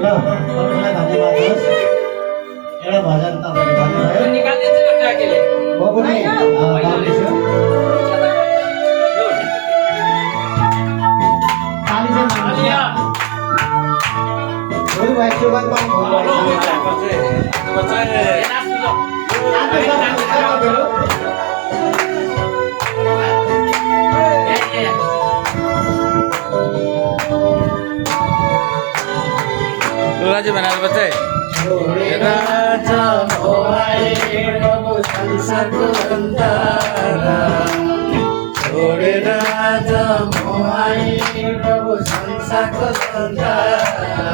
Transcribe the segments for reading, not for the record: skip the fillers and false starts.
ल सबैलाई धन्यवाद होस्। एउटा भजन तपाईँले भन्नुभयो, म पनि गाउँदैछु। ताली चाहिँ माग्नुहोस्। छोरी भाइ सुगत पाउनु राजु बनाएर बच्चे राजा मोहाई प्रभु संसारको अन्धारा छोडे राजा मोहाई प्रभु संसारको अन्धारा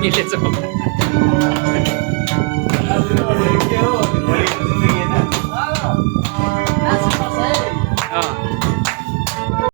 Ini